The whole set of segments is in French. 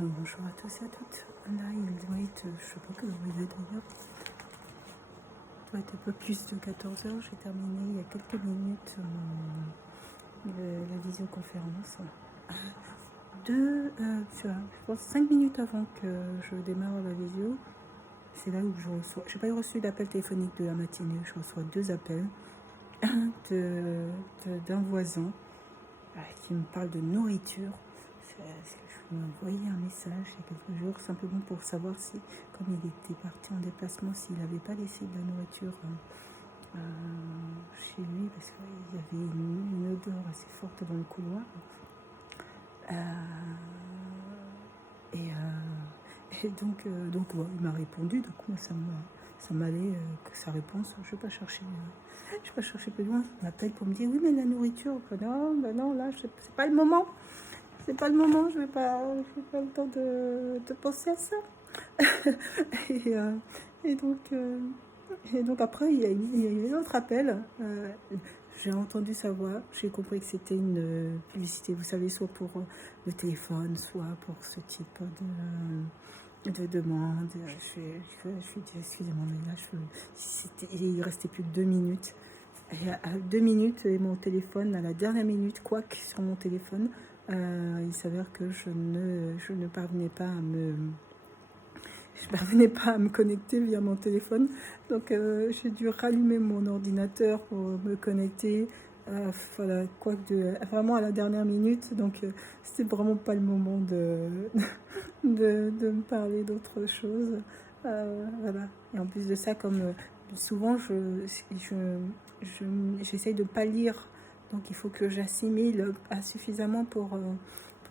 Bonjour à tous et à toutes. Là, il doit être, je sais pas quelle heure il est d'ailleurs. Il doit être un peu plus de 14 heures. J'ai terminé il y a quelques minutes la visioconférence. Je pense 5 minutes avant que je démarre la visio, c'est là où je reçois. J'ai pas reçu d'appel téléphonique de la matinée. Je reçois 2 appels. Un d'un voisin qui me parle de nourriture. Je lui ai envoyé un message il y a quelques jours, simplement pour savoir si, comme il était parti en déplacement, s'il n'avait pas laissé de la nourriture chez lui, parce qu'il y avait une odeur assez forte dans le couloir. Et donc ouais, il m'a répondu, donc moi ça m'allait que sa réponse. Je ne vais pas chercher plus loin. Il m'appelle pour me dire oui, mais la nourriture, non, là c'est pas le moment. C'est pas le moment, je n'ai pas le temps de penser à ça. et donc après, il y a eu un autre appel. J'ai entendu sa voix, j'ai compris que c'était une publicité, vous savez, soit pour le téléphone, soit pour ce type de demande. Je lui dis, excusez-moi, mais là, il restait plus que 2 minutes. Et à 2 minutes, et mon téléphone, à la dernière minute, quoique sur mon téléphone, il s'avère que je ne parvenais pas à me connecter via mon téléphone. Donc j'ai dû rallumer mon ordinateur pour me connecter. Voilà, vraiment à la dernière minute. Donc c'était vraiment pas le moment de me parler d'autre chose. Voilà. Et en plus de ça, comme souvent j'essaye de ne pas lire. Donc il faut que j'assimile suffisamment pour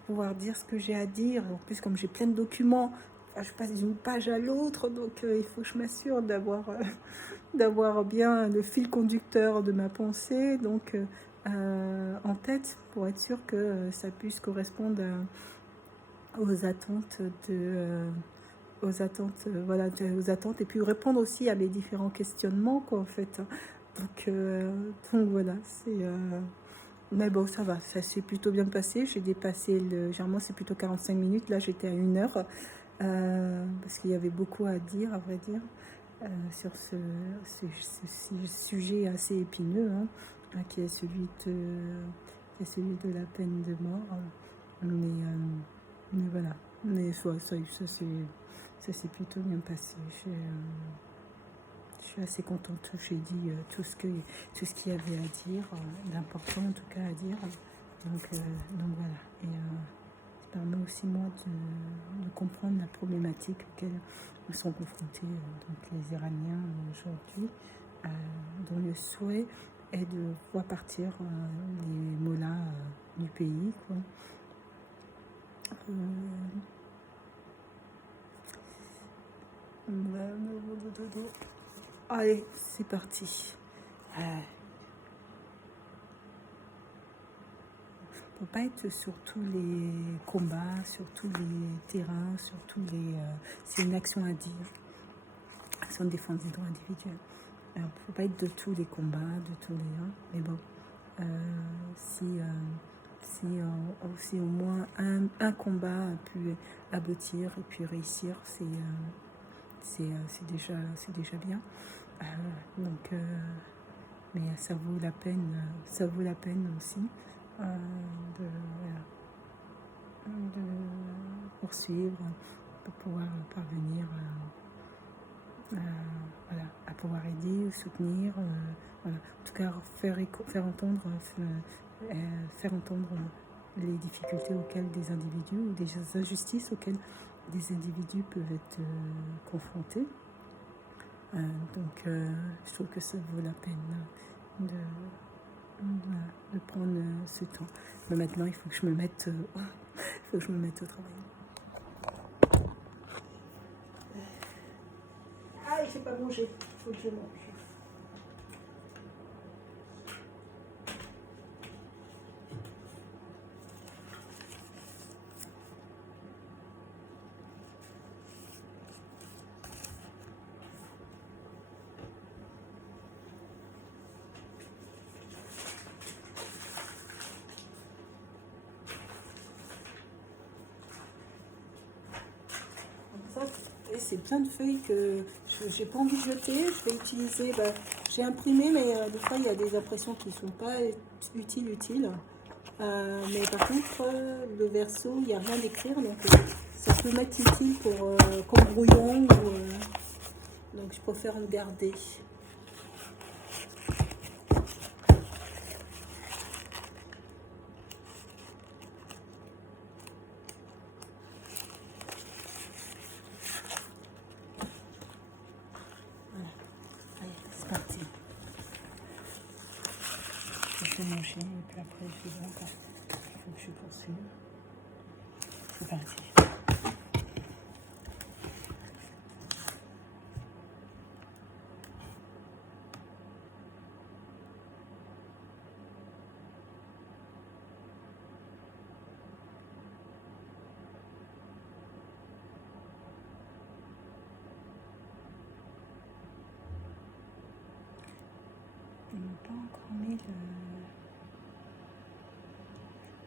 pouvoir dire ce que j'ai à dire. En plus, comme j'ai plein de documents, je passe d'une page à l'autre, donc il faut que je m'assure d'avoir bien le fil conducteur de ma pensée, donc en tête, pour être sûr que ça puisse correspondre aux attentes aux attentes, et puis répondre aussi à mes différents questionnements, quoi, en fait. Donc voilà, mais bon, ça va, ça s'est plutôt bien passé. J'ai dépassé généralement c'est plutôt 45 minutes, là j'étais à 1 heure. Parce qu'il y avait beaucoup à dire, à vrai dire, sur ce sujet assez épineux, qui est celui de la peine de mort. Mais voilà. Mais ça s'est plutôt bien passé. Je suis assez contente. J'ai dit tout ce qu'il y avait à dire, d'important en tout cas à dire. Donc voilà. Et ça permet aussi moi de comprendre la problématique auquel sont confrontés donc les Iraniens aujourd'hui, dont le souhait est de voir partir les mollahs du pays, quoi. Allez, c'est parti. On ne peut pas être sur tous les combats, sur tous les terrains, sur tous les... c'est une action à dire, action de défense des droits individuels. On ne peut pas être de tous les combats, de tous les... mais bon, si au moins un combat a pu aboutir et puis réussir, c'est déjà bien. Mais ça vaut la peine aussi de poursuivre pour pouvoir parvenir à pouvoir aider, soutenir, voilà. En tout cas faire entendre les difficultés auxquelles des individus ou des injustices auxquelles des individus peuvent être confrontés. Donc je trouve que ça vaut la peine de prendre ce temps. Mais maintenant il faut que je me mette au travail. Ah, j'ai pas mangé, il faut que je mange. savez, c'est plein de feuilles que je n'ai pas envie de jeter. Je vais utiliser, j'ai imprimé, mais des fois, il y a des impressions qui ne sont pas utiles. Mais par contre, le verso, il n'y a rien d'écrire, donc ça peut m'être utile pour, comme brouillon. Donc je préfère le garder. C'est parti. Je vais manger et puis après je vais voir. Il faut que je poursuive. C'est parti. Ils n'ont pas encore mis le...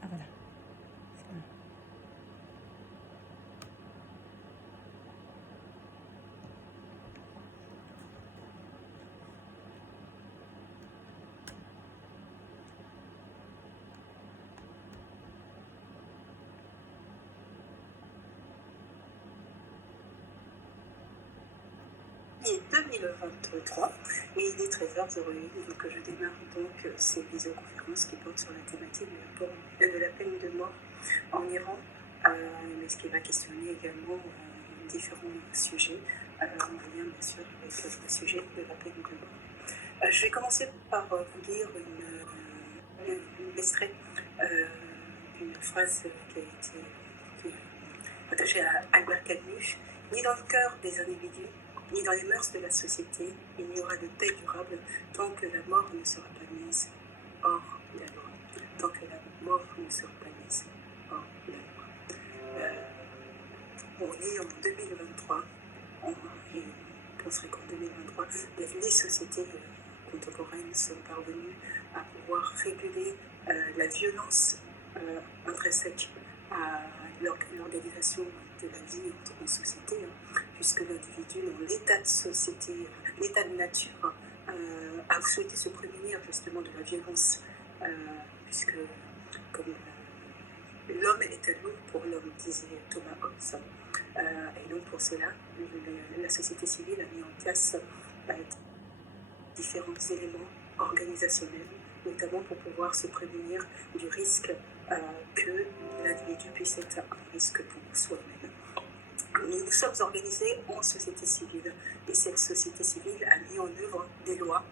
Ah voilà. C'est bon. Il est 2023 et il est 13h01, donc je démarre donc ces visioconférences qui portent sur la thématique de la peine de mort en Iran, mais ce qui va questionner également différents sujets en lien bien sûr avec le sujet de la peine de mort. Je vais commencer par vous lire une extrait d'une phrase qui a été attachée à Albert Camus. Ni dans le cœur des individus, ni dans les mœurs de la société, il n'y aura de paix durable tant que la mort ne sera pas mise hors la loi. Tant que la mort ne sera pas mise hors la loi. On est en 2023, et on penserait qu'en 2023, les sociétés contemporaines sont parvenues à pouvoir réguler la violence intrinsèque à l'organisation de la vie en société, puisque l'individu, dans l'état de société, l'état de nature, a souhaité se prémunir justement de la violence, puisque comme l'homme est un loup pour l'homme, disait Thomas Hobbes, et donc pour cela, la société civile a mis en place différents éléments organisationnels, notamment pour pouvoir se prémunir du risque que l'individu puisse être un risque pour soi-même. Nous sommes organisés en société civile et cette société civile a mis en œuvre des lois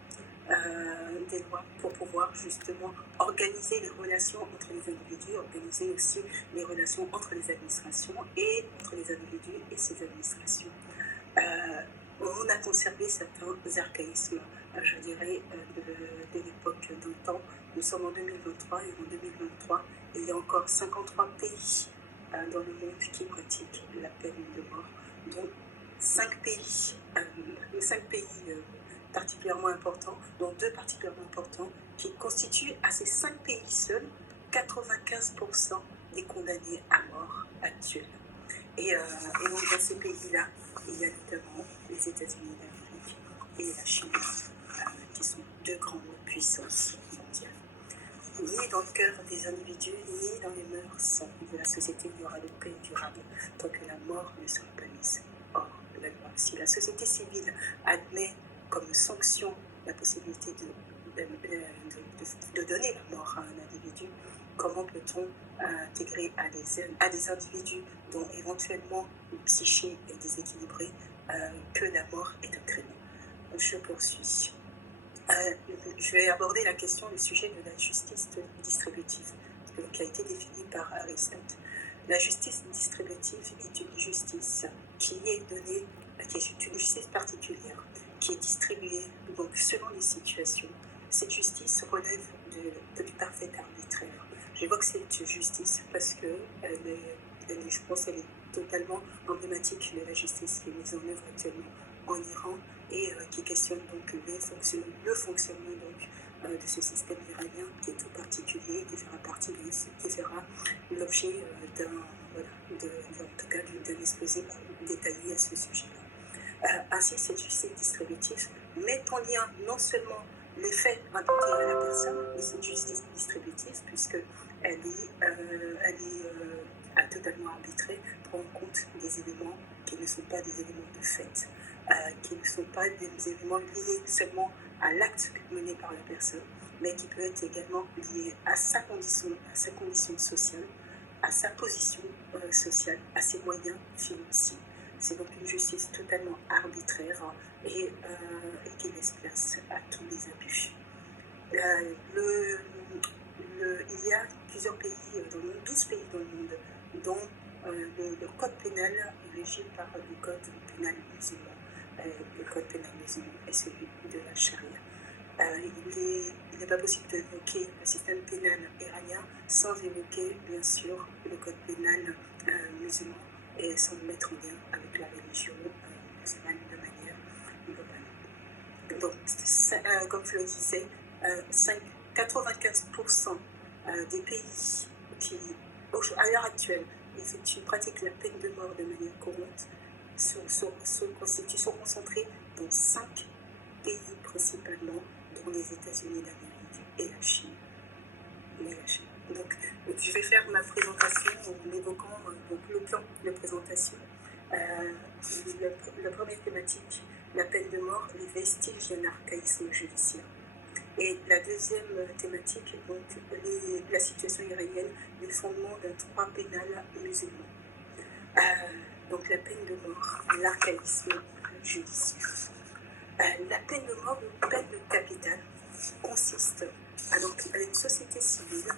pour pouvoir justement organiser les relations entre les individus, organiser aussi les relations entre les administrations et entre les individus et ces administrations. On a conservé certains archaïsmes, je dirais, de l'époque d'antan. Nous sommes en 2023 et en 2023, il y a encore 53 pays dans le monde qui pratiquent la peine de mort, dont 5 pays particulièrement importants, dont 2 particulièrement importants, qui constituent à ces 5 pays seuls 95% des condamnés à mort actuels. Et donc dans ces pays-là, il y a notamment les États-Unis d'Amérique et la Chine, qui sont 2 grandes puissances mondiales. Ni dans le cœur des individus, ni dans les mœurs de la société, il y aura de paix durable tant que la mort ne sera pas mise hors la loi. Si la société civile admet comme sanction la possibilité de donner la mort à un individu, comment peut-on intégrer à des individus dont éventuellement une psyché est déséquilibrée que la mort est un crime? Je poursuis. Je vais aborder la question du sujet de la justice distributive, qui a été définie par Aristote. La justice distributive est une justice qui est donnée, qui est une justice particulière, qui est distribuée donc selon les situations. Cette justice relève de parfait arbitraire. J'évoque cette justice parce que je pense qu'elle est totalement emblématique de la justice qui est mise en œuvre actuellement en Iran et qui questionne donc le fonctionnement donc, de ce système iranien qui est tout particulier, qui fera l'objet d'un exposé détaillé à ce sujet-là. Ainsi, cette justice distributive met en lien non seulement les faits imputés à la personne, mais cette justice distributive, puisqu'elle est totalement arbitraire, prend en compte des éléments qui ne sont pas des éléments de fait, qui ne sont pas des éléments liés seulement à l'acte mené par la personne, mais qui peut être également lié à sa condition sociale, à sa position sociale, à ses moyens financiers. C'est donc une justice totalement arbitraire et qui laisse place à tous les abus. Il y a plusieurs pays dans le monde, 12 pays dans le monde, dont le code pénal est régi par le code pénal musulman. Le code pénal musulman est celui de la charia. Il n'est pas possible d'évoquer le système pénal iranien sans évoquer, bien sûr, le code pénal musulman et sans le mettre en lien avec la religion musulmane de manière globale. Donc, comme je le disais, 95% des pays qui, à l'heure actuelle, pratiquent la peine de mort de manière courante sont concentrés dans 5 pays principalement, dont les États-Unis d'Amérique et la Chine. Donc, je vais faire ma présentation en évoquant le plan de présentation. La première thématique, la peine de mort, les vestiges d'un archaïsme judiciaire. Et la deuxième thématique, donc, la situation iranienne, les fondements d'un droit pénal musulman. Donc la peine de mort, l'archaïsme judiciaire. La peine de mort, une peine capitale, consiste à une société civile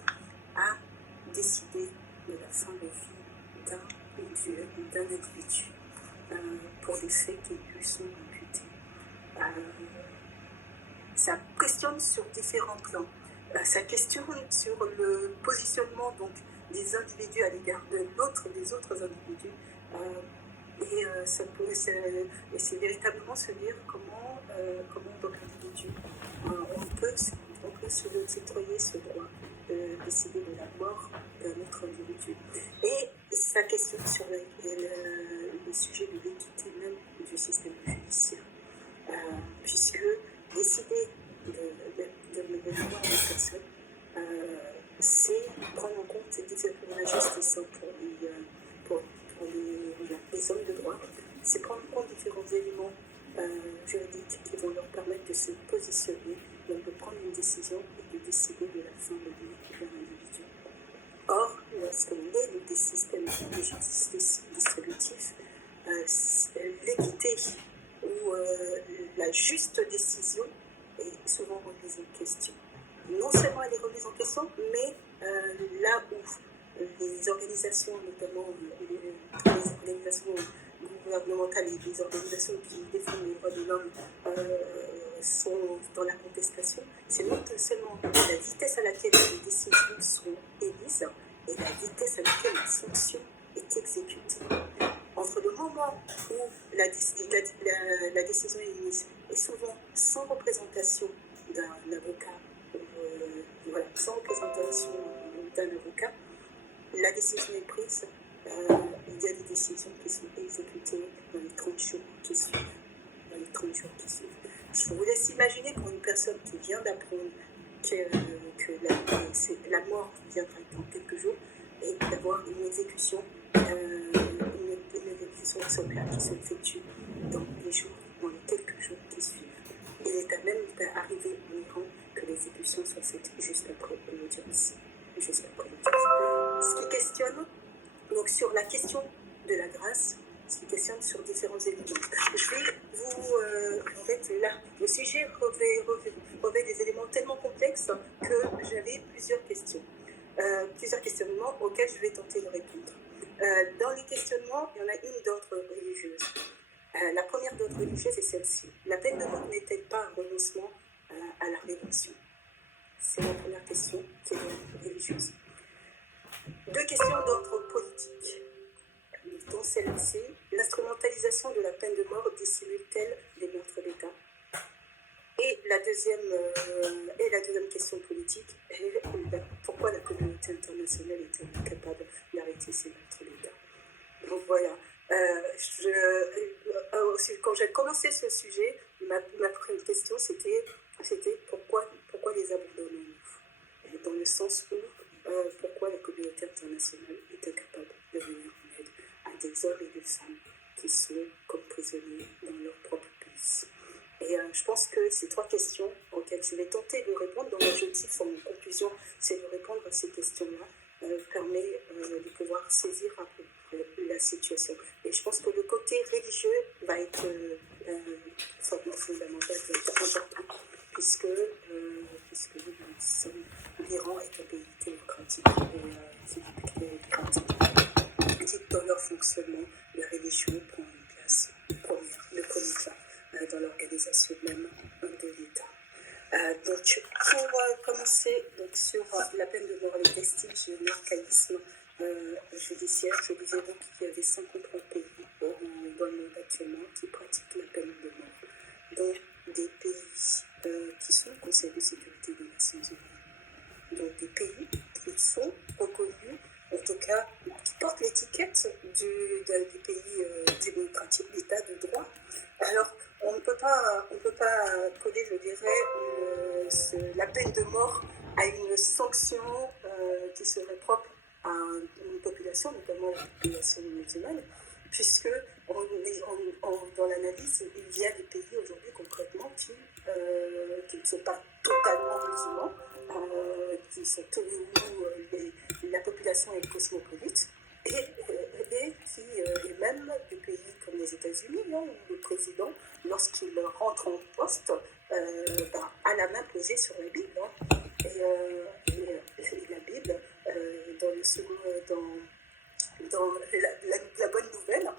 à décider de la fin de vie d'un individu pour des faits qui lui sont imputés. Ça questionne sur différents plans. Ça questionne sur le positionnement donc, des individus à l'égard des autres individus. C'est véritablement se dire comment donc l'individu, on peut s'octroyer ce droit de décider de la mort d'un autre individu. Et ça questionne sur le sujet de l'équité même du système judiciaire. Puisque décider de la mort d'une personne, c'est prendre en compte la justice pour les hommes de droit, c'est prendre en compte différents éléments juridiques qui vont leur permettre de se positionner, donc de prendre une décision et de décider de la fin de vie d'un individu. Or, lorsqu'on est dans des systèmes de justice distributifs, l'équité ou la juste décision est souvent remise en question. Non seulement elle est remise en question, mais là où les organisations, notamment les organisations gouvernementales et les organisations qui défendent les droits de l'homme sont dans la contestation, c'est non seulement la vitesse à laquelle les décisions sont émises et la vitesse à laquelle la sanction est exécutée. Entre le moment où la décision est émise et souvent sans représentation d'un avocat, sans représentation d'un avocat, la décision est prise, il y a des décisions qui sont exécutées dans les 30 jours qui suivent. Je vous laisse imaginer pour une personne qui vient d'apprendre que la mort viendra dans quelques jours et d'avoir une exécution sommaire qui s'effectue dans les quelques jours qui suivent. Il est même arrivé en Iran que l'exécution soit faite juste après l'audience. Ce qui questionne donc sur la question de la grâce, ce qui questionne sur différents éléments. Je vais vous... en fait, là, le sujet revêt des éléments tellement complexes que j'avais plusieurs questionnements auxquels je vais tenter de répondre. Dans les questionnements, il y en a une d'ordre religieuse. La première d'ordre religieuse est celle-ci. La peine de mort n'est-elle pas un renoncement à la rédemption? C'est la première question qui est d'ordre religieuse. Deux questions d'ordre politique. Dont celle-ci, l'instrumentalisation de la peine de mort dissimule-t-elle les meurtres d'État? Et la deuxième question politique est pourquoi la communauté internationale est incapable d'arrêter ces meurtres d'État? Donc voilà, Quand j'ai commencé ce sujet, ma première question c'était pourquoi les abandonnons-nous? Dans le sens où pourquoi la communauté internationale est incapable de venir en aide à des hommes et des femmes qui sont comme prisonniers dans leur propre pays. Et je pense que ces 3 questions auxquelles je vais tenter de répondre, dont l'objectif en conclusion, c'est de répondre à ces questions-là, permet de pouvoir saisir un peu la situation. Et je pense que le côté religieux va être fondamental, va être important, puisque l'Iran est un pays démocratique et dans leur fonctionnement, la religion prend une place première, le premier pas dans l'organisation même de l'État. Donc, pour commencer sur la peine de mort, les vestiges et l'archaïsme judiciaire, je disais donc qu'il y avait 53 pays dans le monde actuellement qui pratiquent la peine de mort, dont des pays qui sont au Conseil de sécurité des Nations Unies, donc des pays qui sont reconnus, en tout cas qui portent l'étiquette des pays démocratiques, d'état de droit. Alors, on ne peut pas coller, je dirais, la peine de mort à une sanction qui serait propre à une population, notamment la population musulmane, puisque dans l'analyse, il y a des pays aujourd'hui concrètement qui ne sont pas totalement musulmans, qui sont où la population est cosmopolite, et même des pays comme les États-Unis, où le président, lorsqu'il rentre en poste, a la main posée sur la Bible. Et la Bible, dans la bonne nouvelle,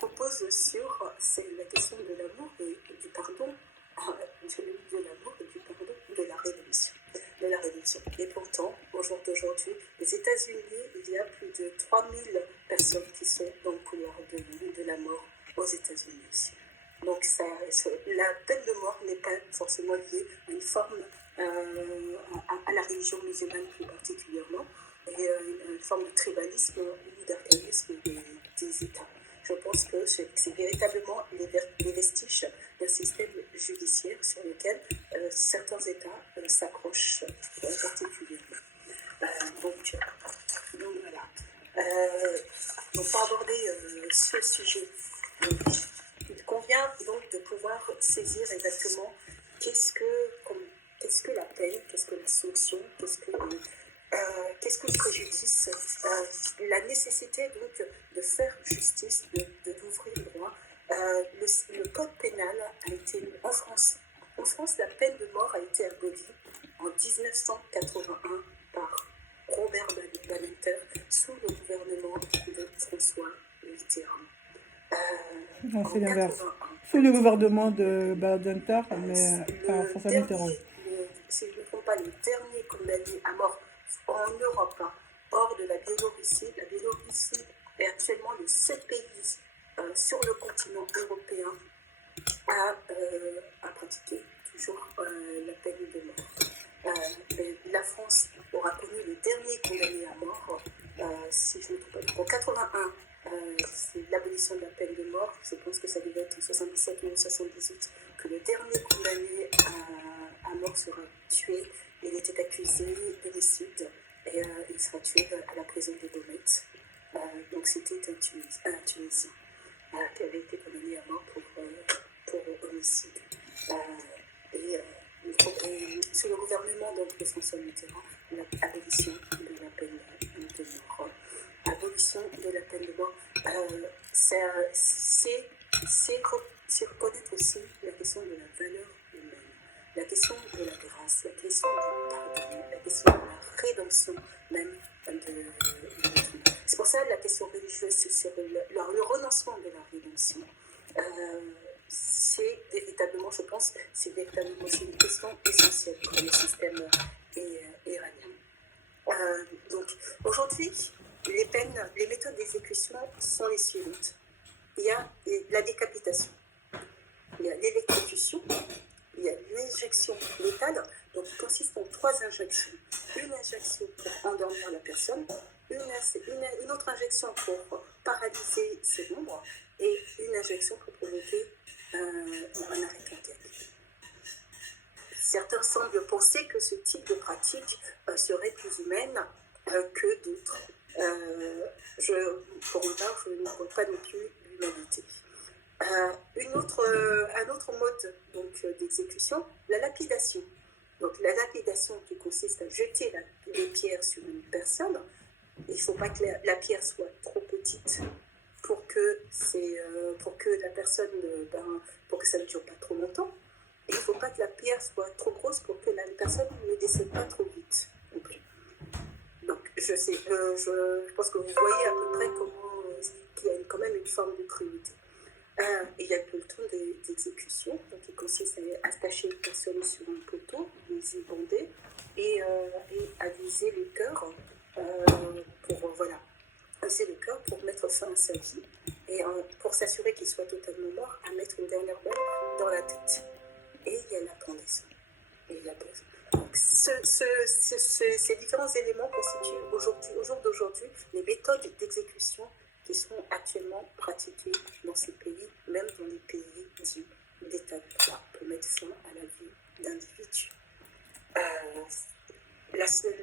repose sur la question de l'amour et du pardon, de l'amour et du pardon, de la rédemption. Et pourtant, au jour d'aujourd'hui, les États-Unis, il y a plus de 3000 personnes qui sont dans le couloir de la mort aux États-Unis. Donc la peine de mort n'est pas forcément liée à une forme, à la religion musulmane plus particulièrement, et une forme de tribalisme ou d'archaïsme des États. Je pense que c'est véritablement les vestiges d'un système judiciaire sur lequel certains États s'accrochent particulièrement. Donc voilà. Donc pour aborder ce sujet, il convient donc de pouvoir saisir exactement qu'est-ce que la peine, qu'est-ce que la sanction, qu'est-ce que le préjudice, la nécessité donc de faire justice, d'ouvrir le droit. Le code pénal a été en France. En France, la peine de mort a été abolie en 1981 par Robert Badinter sous le gouvernement de François Mitterrand. Non, c'est l'inverse. Sous le gouvernement de Badinter, mais par François Mitterrand. Si je ne me trompe pas, le dernier condamné à mort en Europe, hors de la Biélorussie. La Biélorussie est actuellement le seul pays sur le continent européen à pratiquer toujours la peine de mort. La France aura connu le dernier condamné à mort, si je ne me trompe pas, en 81. C'est l'abolition de la peine de mort. Je pense que ça devait être en 77 ou en 78 que le dernier condamné à mort sera tué. Il était accusé d'homicide et il sera tué à la prison de Domet. Donc c'était un Tunisien qui avait été condamné à mort pour homicide. Et sous le gouvernement donc, de François Mitterrand, l'abolition de la peine de mort. Abolition de la peine de mort, c'est reconnaître aussi la question de la valeur humaine, la question de la grâce, la question du pardon, la question de la rédemption même de l'être humain. C'est pour ça que la question religieuse sur le renoncement de la rédemption, c'est véritablement, je pense, c'est véritablement aussi une question essentielle pour le système iranien. Donc aujourd'hui, les méthodes d'exécution sont les suivantes. Il y a la décapitation, il y a l'électrocution, il y a l'injection létale, donc qui consiste en 3 injections. Une injection pour endormir la personne, une autre injection pour paralyser ses membres, injection pour provoquer un arrêt cardiaque. Certains semblent penser que ce type de pratique serait plus humaine que d'autres. Pour ma part, je ne vois pas non plus l'humanité. Un autre mode d'exécution, la lapidation. Donc la lapidation qui consiste à jeter les pierres sur une personne. Il ne faut pas que la pierre soit trop petite pour que la personne, pour que ça ne dure pas trop longtemps. Et il ne faut pas que la pierre soit trop grosse pour que la personne ne décède pas trop vite. Donc je pense que vous voyez à peu près qu'il y a quand même une forme de cruauté. Il y a le temps d'exécution, donc il consiste à attacher une personne sur un poteau, les y bander et à viser le cœur pour mettre fin à sa vie et pour s'assurer qu'il soit totalement mort, à mettre une dernière balle dans la tête. Et il y a la pendaison. Donc ces différents éléments constituent au jour d'aujourd'hui les méthodes d'exécution qui sont actuellement pratiquées dans ces pays, même dans les pays dits d'état de droit, pour mettre fin à la vie d'individus.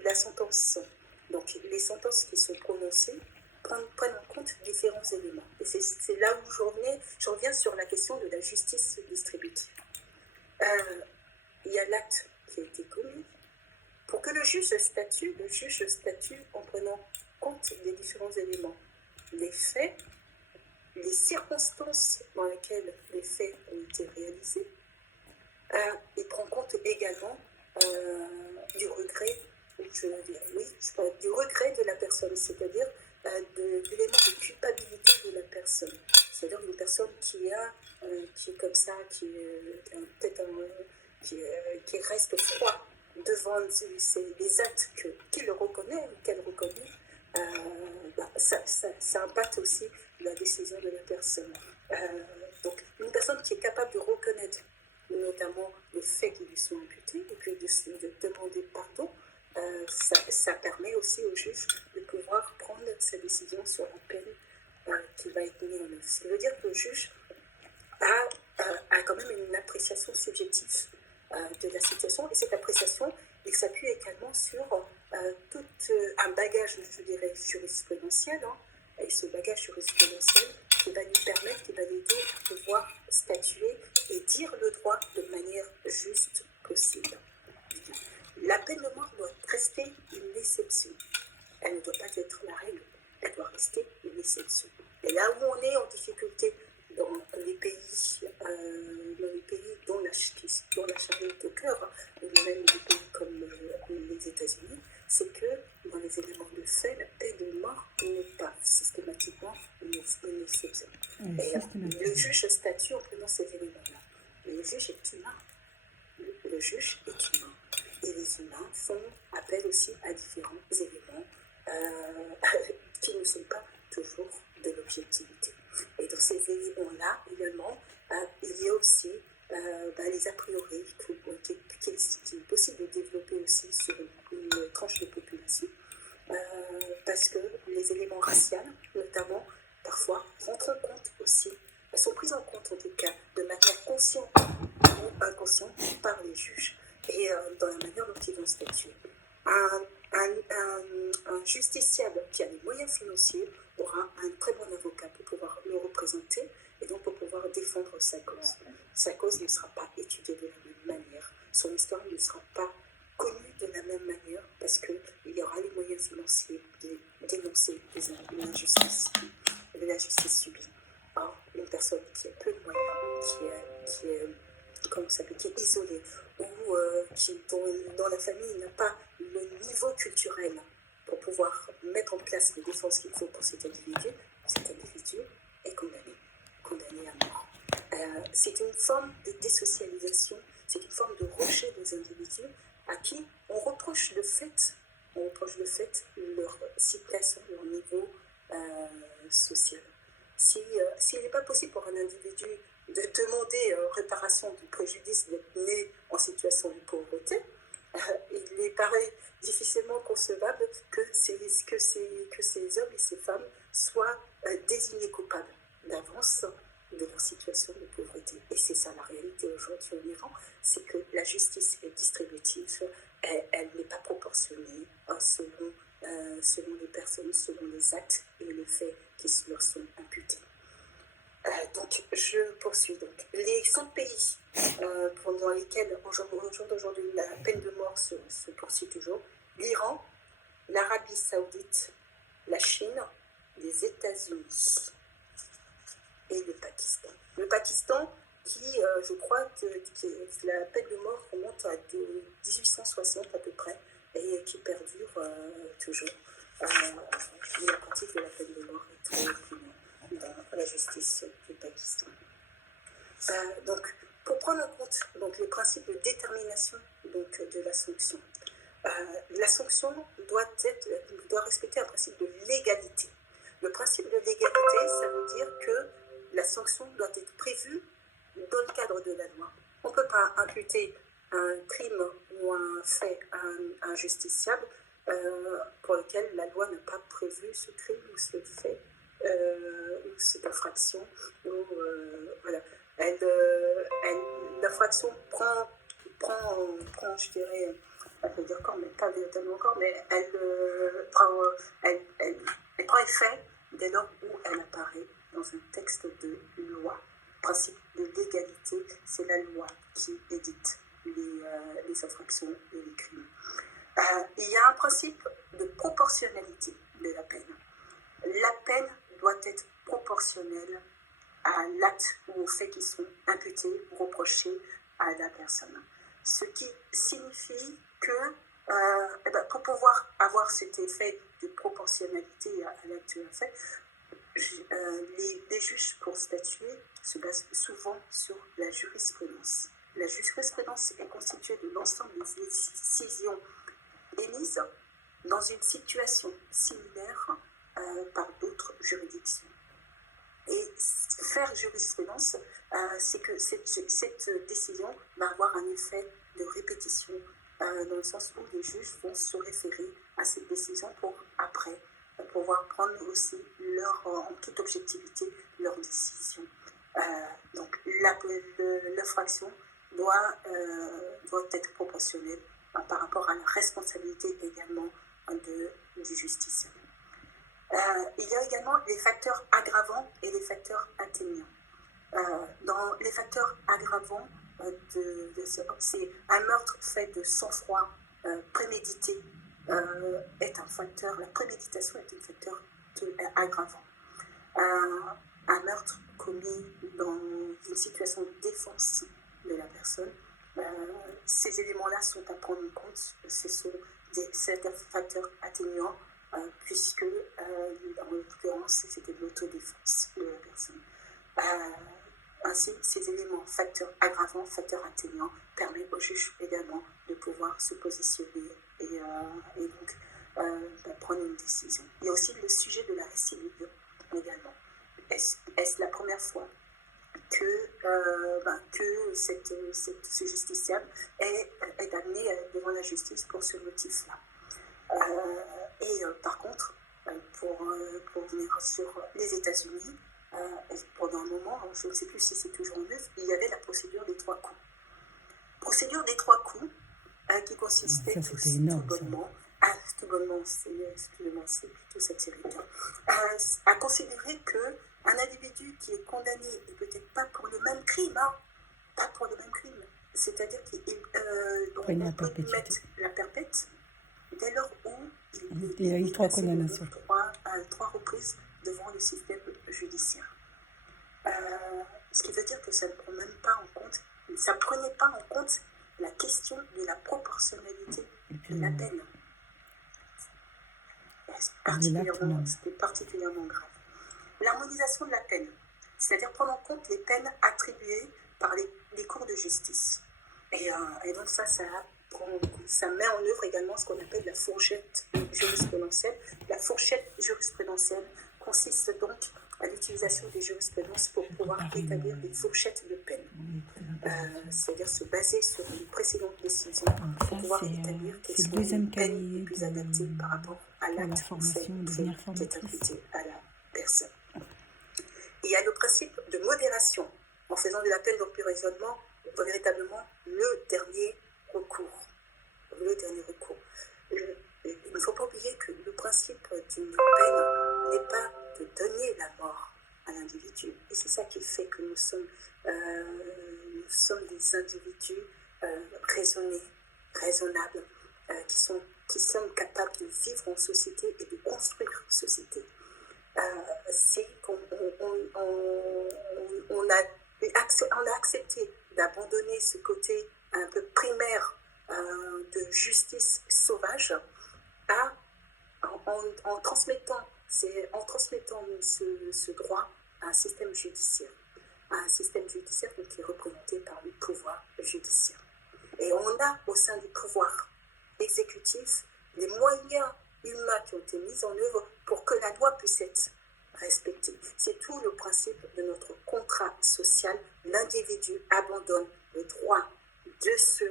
La sentence, donc les sentences qui sont prononcées prennent en compte différents éléments. Et c'est là où j'en viens sur la question de la justice distributive. Il y a l'acte qui a été commis. Pour que le juge statue en prenant compte des différents éléments. Les faits, les circonstances dans lesquelles les faits ont été réalisés. Il prend compte également du regret, du regret de la personne, c'est-à-dire de l'élément de culpabilité de la personne. C'est-à-dire une personne qui est comme ça, qui reste froid devant les actes qu'il reconnaît ou qu'elle reconnaît, ça impacte aussi la décision de la personne. Donc une personne qui est capable de reconnaître notamment les faits qui lui sont imputés et puis de demander pardon, ça permet aussi au juge de pouvoir prendre sa décision sur la peine qui va être mise en œuvre. Ce qui veut dire que le juge a quand même une appréciation subjective de la situation, et cette appréciation, il s'appuie également sur tout un bagage, je dirais, jurisprudentiel, et ce bagage jurisprudentiel qui va lui permettre, qui va l'aider à pouvoir statuer et dire le droit de manière juste possible. La peine de mort doit rester une exception. Elle ne doit pas être la règle, elle doit rester une exception. Et là où on est en difficulté dans les pays dont la charia est au cœur, ou même des pays comme les États-Unis, c'est que dans les éléments de fait, la peine de mort n'est pas systématiquement une exception. Et le juge statue en prenant ces éléments-là. Mais le juge est humain. Le juge est humain. Et les humains font appel aussi à différents éléments qui ne sont pas toujours de l'objectivité. Et dans ces éléments-là, également, il y a aussi les a priori qu'il est possible de développer aussi sur une tranche de population, parce que les éléments raciaux, notamment, parfois, rentrent en compte aussi, sont pris en compte en tout cas, de manière consciente ou inconsciente par les juges, et dans la manière dont ils vont statuer. Un justiciable qui a les moyens financiers aura un très bon avocat pour pouvoir le représenter et donc pour pouvoir défendre sa cause. Sa cause ne sera pas étudiée de la même manière, son histoire ne sera pas connue de la même manière parce qu'il y aura les moyens financiers de dénoncer l'injustice, de la justice subie. Or, une personne qui a peu de moyens, qui est isolée ou dont la famille n'a pas le niveau culturel pour pouvoir mettre en place les défenses qu'il faut pour cet individu est condamné à mort. C'est une forme de désocialisation, c'est une forme de rejet des individus à qui on reproche de fait leur situation, leur niveau social. S'il n'est pas possible pour un individu de demander réparation du préjudice d'être né en situation de pauvreté, il paraît difficilement concevable que ces hommes et ces femmes soient désignés coupables d'avance de leur situation de pauvreté. Et c'est ça la réalité aujourd'hui en Iran, c'est que la justice est distributive, elle n'est pas proportionnée selon les personnes, selon les actes et les faits qui leur sont imputés. Donc, je poursuis. Donc, les 5 pays pendant lesquels, au jour d'aujourd'hui, la peine de mort se poursuit toujours: l'Iran, l'Arabie Saoudite, la Chine, les États-Unis et le Pakistan. Le Pakistan, qui, je crois, que la peine de mort remonte à 1860 à peu près et qui perdure toujours. La pratique de la peine de mort est très réprimée dans la justice du Pakistan. Donc, pour prendre en compte donc, les principes de détermination donc, de la sanction doit respecter un principe de légalité. Le principe de légalité, ça veut dire que la sanction doit être prévue dans le cadre de la loi. On ne peut pas imputer un crime ou un fait à un justiciable pour lequel la loi n'a pas prévu ce crime ou ce fait ou cette infraction. Voilà. L'infraction prend, je dirais, elle peut dire corps, mais pas véritablement corps, mais elle prend effet dès lors où elle apparaît dans un texte de loi. Le principe de légalité, c'est la loi qui édite les infractions et les crimes. Il y a un principe de proportionnalité de la peine. La peine doit être proportionnelle à l'acte ou aux faits qui sont imputés ou reprochés à la personne. Ce qui signifie que pour pouvoir avoir cet effet de proportionnalité à l'acte ou à fait, les juges pour statuer se basent souvent sur la jurisprudence. La jurisprudence est constituée de l'ensemble des décisions émises dans une situation similaire par d'autres juridictions. Et faire jurisprudence, c'est que cette décision va avoir un effet de répétition, dans le sens où les juges vont se référer à cette décision pour après pouvoir prendre aussi en toute objectivité leur décision. Donc l'infraction doit être proportionnelle par rapport à la responsabilité également du justiciable. Il y a également les facteurs aggravants et les facteurs atténuants. Dans les facteurs aggravants, c'est un meurtre fait de sang-froid prémédité est un facteur, la préméditation est un facteur aggravant. Un meurtre commis dans une situation de défense de la personne, ces éléments-là sont à prendre en compte. Ce sont certains facteurs atténuants, puisque en l'occurrence c'était de l'autodéfense de la personne. Ainsi, ces éléments, facteurs aggravants, facteurs atténuants, permettent au juge également de pouvoir se positionner et donc prendre une décision. Il y a aussi le sujet de la récidive également. Est-ce la première fois que ce justiciable est amené devant la justice pour ce motif-là? Par contre, pour venir sur les États-Unis, pendant un moment, je ne sais plus si c'est toujours en œuvre, il y avait la procédure des 3 coups. Procédure des 3 coups qui consistait tout bonnement, c'est plutôt satirique, à considérer qu'un individu qui est condamné, et peut-être pas pour le même crime, c'est-à-dire qu'on peut lui mettre la perpète dès lors où il a eu 3 condamnations. 3 reprises devant le système judiciaire. Ce qui veut dire que ça ne prend même pas en compte, ça ne prenait pas en compte la question de la proportionnalité de la peine. C'était particulièrement grave. L'harmonisation de la peine, c'est-à-dire prendre en compte les peines attribuées par les cours de justice. Et donc ça met en œuvre également ce qu'on appelle la fourchette jurisprudentielle. La fourchette jurisprudentielle consiste donc à l'utilisation des jurisprudences pour pouvoir établir des fourchettes de peine. C'est-à-dire se baser sur les précédentes décisions pour pouvoir établir quelles sont les peines les plus adaptées par rapport à l'acte qui est imputé à la personne. Et il y a le principe de modération, en faisant de la peine d'emprisonnement véritablement le dernier recours. Le dernier recours. Il ne faut pas oublier que le principe d'une peine n'est pas de donner la mort à l'individu. Et c'est ça qui fait que nous sommes des individus raisonnés, raisonnables, qui sommes capables de vivre en société et de construire une société. C'est qu'on a accepté d'abandonner ce côté un peu primaire de justice sauvage en transmettant ce droit à un système judiciaire. Qui est représenté par le pouvoir judiciaire. Et on a au sein du pouvoir exécutif les moyens humains qui ont été mis en œuvre pour que la loi puisse être respectée. C'est tout le principe de notre contrat social. L'individu abandonne le droit de se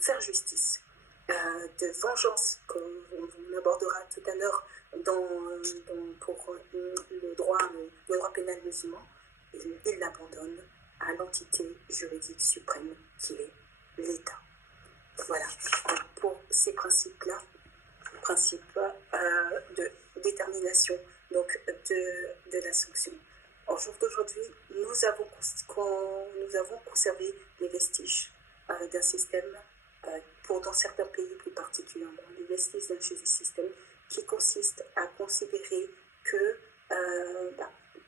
faire justice, de vengeance, qu'on abordera tout à l'heure pour le droit pénal musulman. Il l'abandonne à l'entité juridique suprême qui est l'État. Voilà, pour ces principes-là, principes de détermination donc de la sanction. Au jour d'aujourd'hui, nous avons conservé les vestiges d'un système, dans certains pays plus particulièrement, les vestiges d'un système qui consiste à considérer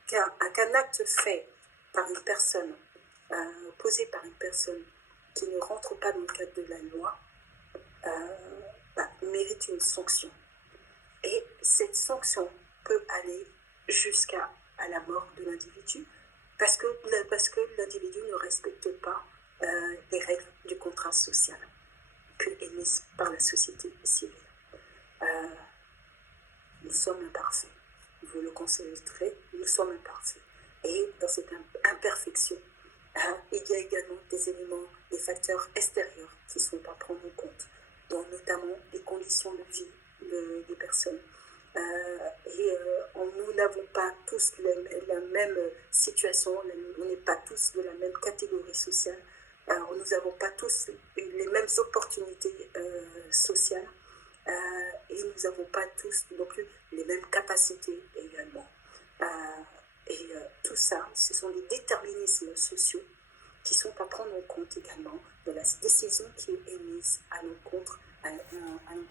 qu'un acte fait par une personne, posé par une personne qui ne rentre pas dans le cadre de la loi, mérite une sanction. Et cette sanction peut aller jusqu'à la mort de l'individu parce que l'individu ne respecte pas les règles du contrat social émises par la société civile. Nous sommes imparfaits. Vous le constaterez, nous sommes imparfaits. Et dans cette imperfection, il y a également des éléments, des facteurs extérieurs qui sont à prendre en compte, dont notamment les conditions de vie des personnes. Nous n'avons pas tous la même situation, on n'est pas tous de la même catégorie sociale, nous n'avons pas tous les mêmes opportunités sociales, et nous n'avons pas tous non plus les mêmes capacités également. Tout ça, ce sont des déterminismes sociaux qui sont à prendre en compte également de la décision qui est émise à l'encontre d'un